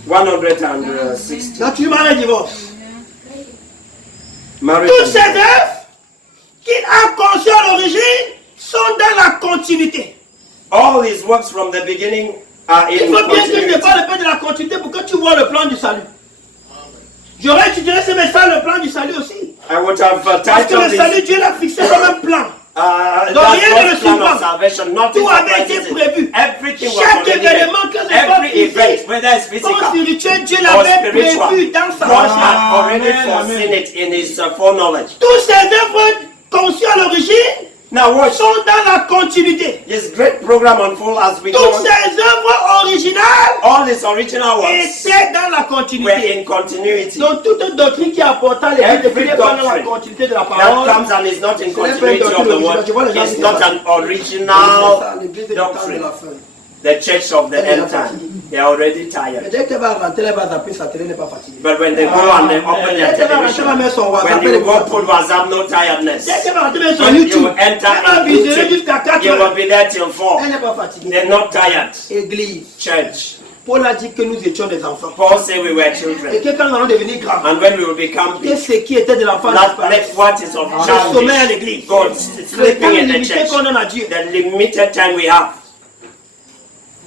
160. Là, tu marres un divorce. Marriage Toutes and ces divorce. œuvres qu'il a conçues à l'origine sont dans la continuité. All his works from the beginning are Il in faut bien que je continuity. ne parle pas de la continuité pour que tu vois le plan du salut. J'aurais étudié ce message, le plan du salut aussi. I would have Parce que titled le salut, this Dieu l'a fixé comme un plan. that's Donc rien ne le God's plan surprend. of salvation. Nothing Tout avait été surprises it. prévu. Everything was Chaque already there. événement que every event, whether it's comme physical spirituel, Dieu or l'avait spiritual, prévu dans sa God pensée. had already Amen, foreseen amen. it in His foreknowledge. Tous ces œuvres conçues à l'origine Now watch. sont dans la continuité. This great program unfold as we go Toutes on. ces œuvres originales All these original works étaient dans la were continuité. in continuity. Donc toute doctrine qui apporta les Every n'est pas dans la doctrine continuité de la That parole. comes and is not in Ce n'est pas une continuity of the doctrine word. originale. It's not an C'est original ça, l'église du temps de doctrine. la fin. The church of the Elle est end time. fatiguée. They are already Et tired. dès qu'elle va rentrer, elle va zapper sa télé, elle n'est pas fatiguée. But when they go and they open their Dès qu'elle va rentrer, elle va television, mettre son WhatsApp, when elle you est go fatiguée. put WhatsApp, no tiredness. Dès qu'elle va rentrer sur When you YouTube, elle enter va in visionner jusqu'à YouTube, 4 you will heures. be there till 4. Elle n'est pas fatiguée. They're not tired. Église. Church. Paul a dit que nous étions des enfants. Paul said we were Et children. que quand nous allons devenir grands, And when we will become que big, ce qui était de l'enfant let disparaisse. what is of Le sommeil à childish l'église. God Le sleeping temps in the limité church. qu'on donne à Dieu. The limited time we have.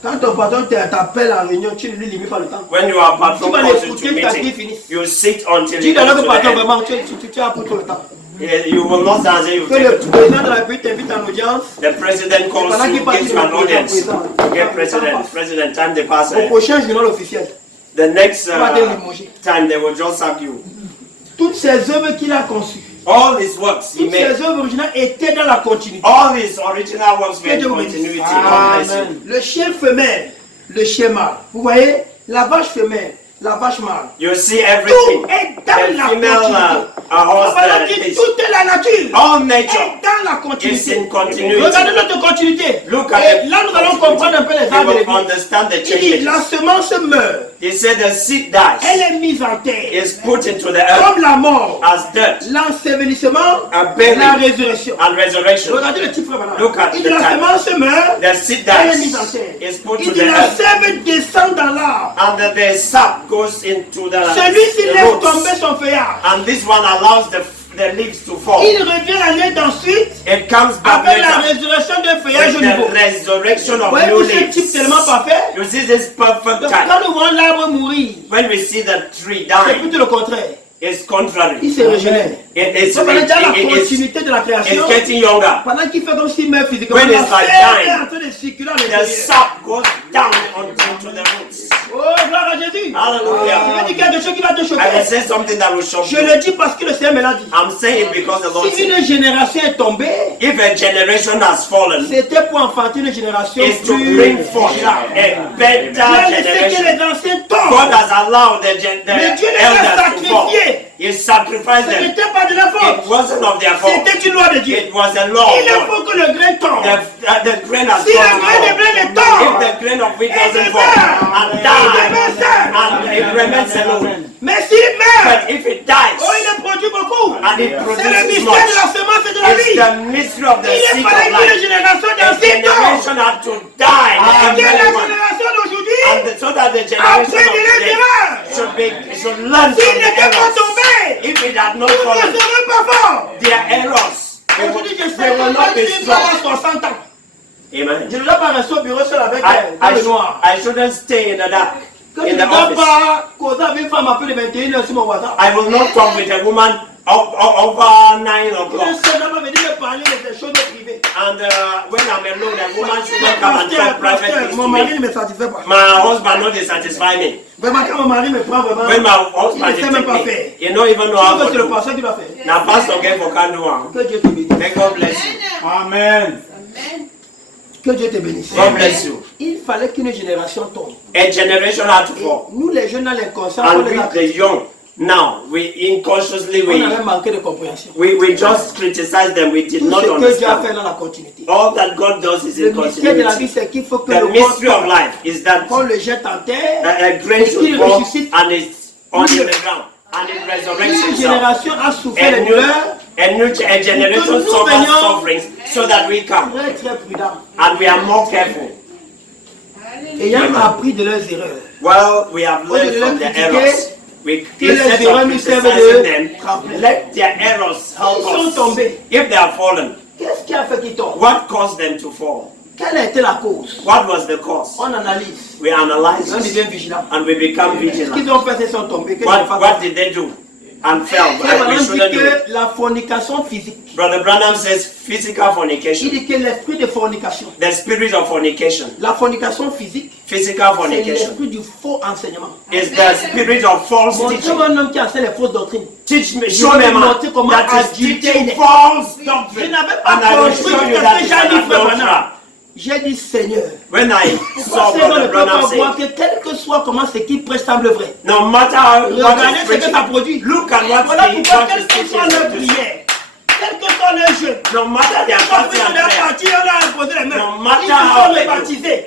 Quand ton patron t'appelle en réunion, tu ne lui limites pas le temps. When your patron Tu vas calls you to l'écouter jusqu'à ce qu'il meeting, finisse. you sit until Dis he dans comes le to patron, the end. vraiment, tu as pour tout le temps. You will not answer, you Que take le it. président de la République t'invite en audience, The president calls Pendant you, qu'il passe, gives il you an va poser audience. un président. Get president, time they pass. au prochain journal officiel, The next va te limoger. time they will just sack you. Toutes ces œuvres qu'il a conçues, All these works he toutes made, ces œuvres originales étaient dans la continuité. all these original works were in Que Dieu vous continuity. bénisse. God bless you. Amen. Le chien femelle, le chien mâle. Vous voyez, la vache femelle, la vache mâle. You see Tout everything. est The dans la female continuité. horse, Voilà dit, this. toute la nature All est nature dans la is continuité. in continuity. Regardez notre continuité. Look at Et the là, nous allons comprendre un peu les You arbres de will l'église. understand the Il dit, changes. la semence meurt. He said the seed Elle dies, est mise en terre. is put into the earth Comme la mort, as death l'ensevelissement, A burial. la résurrection. and resurrection. Regardez le titre maintenant. Look at Il the dit, la time. semence meurt. The seed Elle est mise en dies, terre. is put Il to dit, the la earth, sève descend dans l'arbre. and the sap goes into the Celui-ci laisse roots. tomber son feuillage. And this one allows the leaves to fall. Il revient l'année d'ensuite It comes back avec la later résurrection d'un feuillage with nouveau. the resurrection of Voyez-vous new ce type leaves. tellement parfait? You see this perfect Donc, time. quand nous voyons l'arbre mourir, When we see the tree c'est dying, plutôt le contraire. it's contrary. Il se régénère. It's Donc, on est dans la continuité de la création. getting younger. Pendant qu'il fait comme s'il meurt physiquement, When la it's like sève dying, est en train de circuler à The l'intérieur. sap goes down into the roots. Oh, gloire à Jésus. Hallelujah. Je vais dire quelque chose qui va te I will choquer. say something that will shock Je you. le dis parce que le Seigneur me l'a dit. I'm saying it because the Lord Si said, une génération est tombée, if a generation has fallen, c'était pour enfanter une génération it's to plus bring forth durable. a better Dieu a laissé que generation. les anciens God tombent. has allowed the Mais Dieu les a elders to fall. sacrifiés. He sacrificed Ce them. n'était pas de la It faute. wasn't of their fault. C'était une loi de Dieu. It was a law Il of God. faut que le grain tombe. The grain has Si le fallen. grain de blé ne If tombe, the grain of wheat et doesn't il fall meurt, and il die, demeure seul. and it remains alone. Mais s'il meurt, But if it dies, oh, il en produit beaucoup. and it C'est le produces mystère de la much, semence et de la it's vie. the mystery of the Il seed fallait of qu'une life. génération A d'anciens tombe. generation had to die. Et que la And génération d'aujourd'hui so that the generation apprenne of de leurs today erreurs. should learn S'il from the n'était pas errors. tombé, If it had not nous ne fallen, serions pas forts. their errors, Aujourd'hui, je sais they will not be que je strong. vais 60 ans. Amen. Je ne dois pas rester au bureau seul avec dans le noir. I shouldn't stay in the dark, Que je in ne the dois office. pas causer avec une femme à plus de 21 heures sur mon WhatsApp. I will not talk with a woman over 9 Je o'clock. ne sais pas venir me parler de ces choses privées. And when I'm alone, a woman shouldn't come and talk private Pasteur, things mon to mari me. ne me satisfait pas. My husband not satisfy me. Vraiment, quand mon mari me prend vraiment, When my il husband ne is sait même pas take faire. me, you don't even know how C'est to le do. pasteur qui doit faire. Now, Pastor gave for can do one. Que Dieu te bénisse. May God bless you. Amen. Que Dieu te bénisse. God bless you. Il fallait qu'une génération tombe. A generation had to Et fall. nous, les jeunes, dans l'inconscient, on And les a with the young, now, we unconsciously, on avait manqué de compréhension. we just criticize them. We did Tout not ce que Dieu a fait understand. dans la continuité. All that God does is Le in mystère de la vie, continuity. c'est qu'il faut que The le mystery corps of life is that qu'on le jette en terre. a grain Et qu'il should fall ressuscite. and it's on the ground and it resurrects Une itself. génération a souffert A les new, douleurs. a generation Nous suffers venions- sufferings so that we come Très très prudent. and we are more careful. Ayant appris de leurs erreurs. Well, we have learned lieu de from les their critiquer, errors. We, que les instead erreurs of nous servent criticizing de them, tremplin. let their errors help Ils sont us. tombés. If they are fallen, Qu'est-ce qui a fait qu'ils tombent? what caused them to fall? Quelle a été la cause? What was the cause? On analyse. We analyze On it devient vigilant. and we become Qu'est-ce vigilant. qu'ils ont fait? Ils sont tombés. Qu'est-ce qu'ils ont What fait? did they do? And fell. Et And we maintenant, shouldn't dit do it. que la fornication physique. Brother Branham says physical Il fornication. dit que l'esprit de fornication. The spirit of fornication. La fornication physique Physical C'est fornication l'esprit du faux enseignement. is the spirit of false teaching. Montrez-moi un homme qui enseigne les fausses doctrines. Teach me, Je show vais me a vous man montrer comment that is adulter teaching les- false Je doctrine. n'avais pas And I will compris show que you that c'était is déjà an dit, frère Branham. adulterer. J'ai dit Seigneur. When I saw Pourquoi ces gens ne Brother peuvent pas Branham voir say, que quel que soit comment ce qu'il prêche semble vrai. no matter what Regardez is ce que ça preaching, produit. look at what Voilà the pourquoi what quelle is que teaching soit leur is. prière, quel que soit leur jeûne, No matter their quand fasting ils and sont prayer, partis, on a imposé les mains. No matter Ils se how sont they do. baptisés.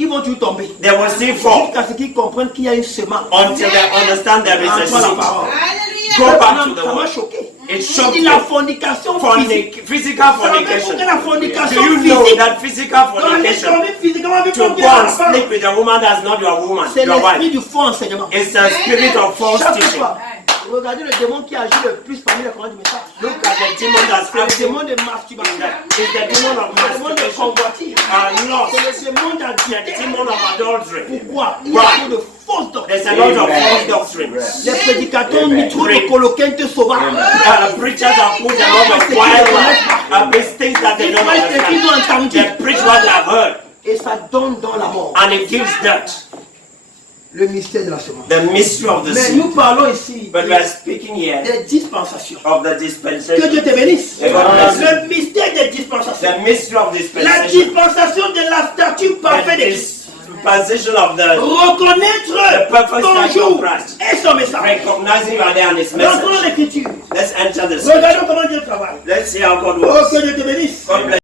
Ils vont toujours tomber. they will still fall Jusqu'à ce qu'ils comprennent qu'il y a une semence. until they understand there is a Entre la seed. parole. Go back to the Ça m'a word. choqué. It Il shocked dit la me. fornication physique. Physical Vous savez fornication. pourquoi la Do fornication you know physique? that physical Dans les fornication, dormir physiquement avec to mon go Dieu, la and femme, sleep with a woman that's not your woman, c'est your l'esprit wife, du faux enseignement. it's a spirit of false Chaque teaching. fois, regardez le démon qui agit le plus parmi les commandements du message. Look at the demon that's C'est le acting. démon de masturbation. It's the demon of Le démon de masturbation, convoitise. lust, C'est le démon the d'adultère. demon of adultery. Pourquoi? Il y a trop de fausses doctrines. There's a lot of false doctrines. Les prédicateurs ont mis trop de coloquintes sauvages. Preachers have put a lot of wild lies, things that they Ils don't prêchent ce qu'ils ont understand. entendu. They preach what they have heard, Et ça donne dans la mort. and it gives death. Le mystère de la semence. The mystery of the Mais seed. nous parlons ici But we are speaking here des dispensations. of the Que dispensation. Dieu te bénisse. Amen. Le mystère des dispensations. The mystery of La dispensation. dispensation de la statue The parfaite de Christ. dispensation of the Reconnaître perfect ton statue jour of Christ. et son message. Recognizing you are there and His Rentrons dans message. l'écriture. Let's enter the scripture. Regardons comment Dieu travaille. Let's see how God Oh, works. que Dieu te bénisse. God bless.